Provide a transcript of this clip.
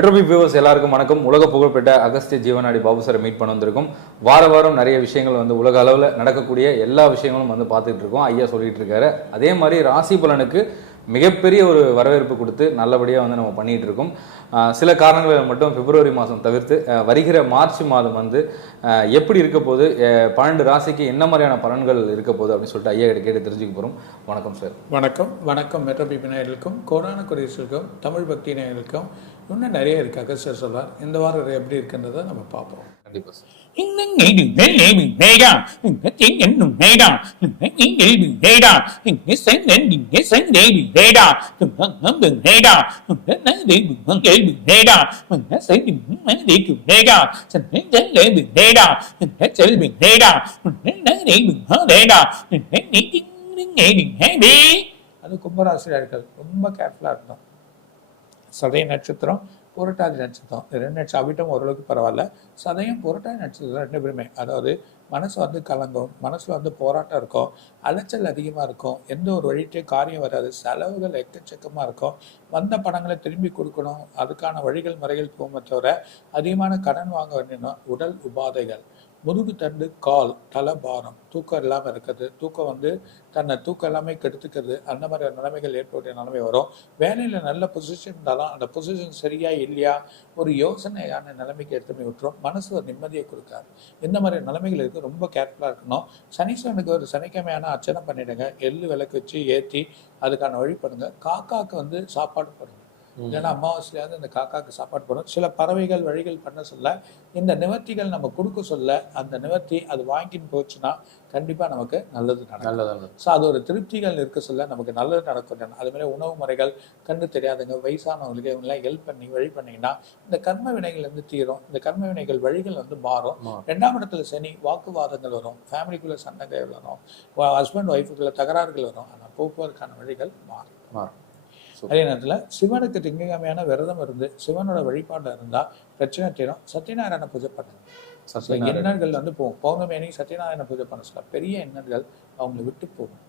மெட்ரோபி viewers எல்லாருக்கும் வணக்கம். உலக புகழ்பெற்ற அகஸ்திய ஜீவனாடி பாபு சாரை மீட் பண்ண வந்திருக்கும். வார வாரம் நிறைய விஷயங்கள் வந்து உலக அளவில் நடக்கக்கூடிய எல்லா விஷயங்களும் வந்து பார்த்துட்டு இருக்கோம். ஐயா சொல்லிட்டு இருக்காரு. அதே மாதிரி ராசி பலனுக்கு மிகப்பெரிய ஒரு வரவேற்பு கொடுத்து நல்லபடியாக வந்து நம்ம பண்ணிகிட்டு இருக்கோம். சில காரணங்களை மட்டும் பிப்ரவரி மாதம் தவிர்த்து வருகிற மார்ச் மாதம் வந்து எப்படி இருக்க போது பன்னெண்டு ராசிக்கு என்ன மாதிரியான பலன்கள் இருக்க போகுது அப்படின்னு சொல்லிட்டு ஐயா கிட்ட கேட்டு தெரிஞ்சுக்க போகிறோம் வணக்கம் சார். வணக்கம். வணக்கம். மெட்ரோபிபி நேயர்களுக்கும் கொரோனா குரேசருக்கும் தமிழ் பக்தி நேயர்களுக்கும் இன்னும் நிறைய இருக்குது அகஸ்டர் சொல்லார் இந்த வாரம் எப்படி இருக்குன்றதை நம்ம பார்ப்போம். அது கும்பராசிரியர்கள். ரொம்ப கேர்ஃபுல்லாக இருக்கணும். சதய நட்சத்திரம் புரட்டாதி நட்சத்திரம். ரெண்டு நட்சத்திரம் அவிட்டம் ஓரளவுக்கு பரவாயில்ல. சதயம் புரட்டாதி நட்சத்திரம் ரெண்டு பேருமே. அதாவது மனசு வந்து கலங்கும் மனசில் வந்து போராட்டம் இருக்கும் அலைச்சல் அதிகமாக இருக்கும் எந்த ஒரு வழிகிட்டே காரியம் வராது செலவுகள் எக்கச்சக்கமாக இருக்கும். வந்த பணங்களை திரும்பி கொடுக்கணும் அதுக்கான வழிகள் முறைகள் போகுமே தவிர அதிகமான கடன் வாங்க வேண்டியனா உடல் உபாதைகள். முதுகு தண்டு கால் தலை பாரம் தூக்கம் இல்லாமல் இருக்கிறது தூக்கம் வந்து தன்னை தூக்கம் எல்லாமே கெடுத்துக்கிறது அந்த மாதிரி நிலைமைகள் ஏற்படைய நிலைமை வரும். வேலையில் நல்ல பொசிஷன் இருந்தாலும் அந்த பொசிஷன் சரியா இல்லையா ஒரு யோசனையான நிலைமைக்கு எடுத்துமே விட்டுரும். மனசு ஒரு நிம்மதியை கொடுக்காது. இந்த மாதிரி நிலைமைகள் இருக்கு ரொம்ப கேர்ஃபுல்லாக இருக்கணும். சனீஸ்வரனுக்கு ஒரு சனிக்கிழமையான அர்ச்சனை பண்ணிவிடுங்க எள்ளு விளக்கு வச்சு ஏற்றி அதுக்கான வழி காக்காவுக்கு வந்து சாப்பாடு போடுங்க இல்லைன்னா அமாவாசையாவது இந்த காக்காக்கு சாப்பாடு போடும் சில பறவைகள் வழிகள் பண்ண சொல்ல இந்த நிவர்த்திகள் நம்ம கொடுக்க சொல்ல அந்த நிவர்த்தி அது வாங்கின்னு போச்சுன்னா கண்டிப்பா நமக்கு நல்லது நடக்கும். ஸோ அது ஒரு திருப்திகள் இருக்க சொல்ல நமக்கு நல்லது நடக்கும். அது மாதிரி உணவு முறைகள் கண்டு தெரியாதவங்க வயசானவங்களுக்கு இவங்கெல்லாம் ஹெல்ப் பண்ணி வழி பண்ணீங்கன்னா இந்த கர்ம வினைகள் வந்து தீரும். இந்த கர்ம வினைகள் வழிகள் வந்து மாறும். ரெண்டாம் இடத்துல சனி வாக்குவாதங்கள் வரும். ஃபேமிலிக்குள்ள சண்டைகள் வரும். ஹஸ்பண்ட் ஒய்ஃபுக்குள்ள தகராறுகள் வரும். ஆனால் போக்குவரத்துக்கான வழிகள் மாறும். மாறும். அதே நேரத்தில் சிவனுக்கு திங்கமையான விரதம் இருந்து சிவனோட வழிபாடு இருந்தால் பிரச்சனை தீரும் சத்யநாராயண பூஜை பண்ணுங்க எண்ணங்கள் வந்து போகும் பௌர்ணமி அன்னைக்கு சத்யநாராயண பூஜை பண்ண சொல்ல பெரிய எண்ணங்கள் அவங்களை விட்டு போகும்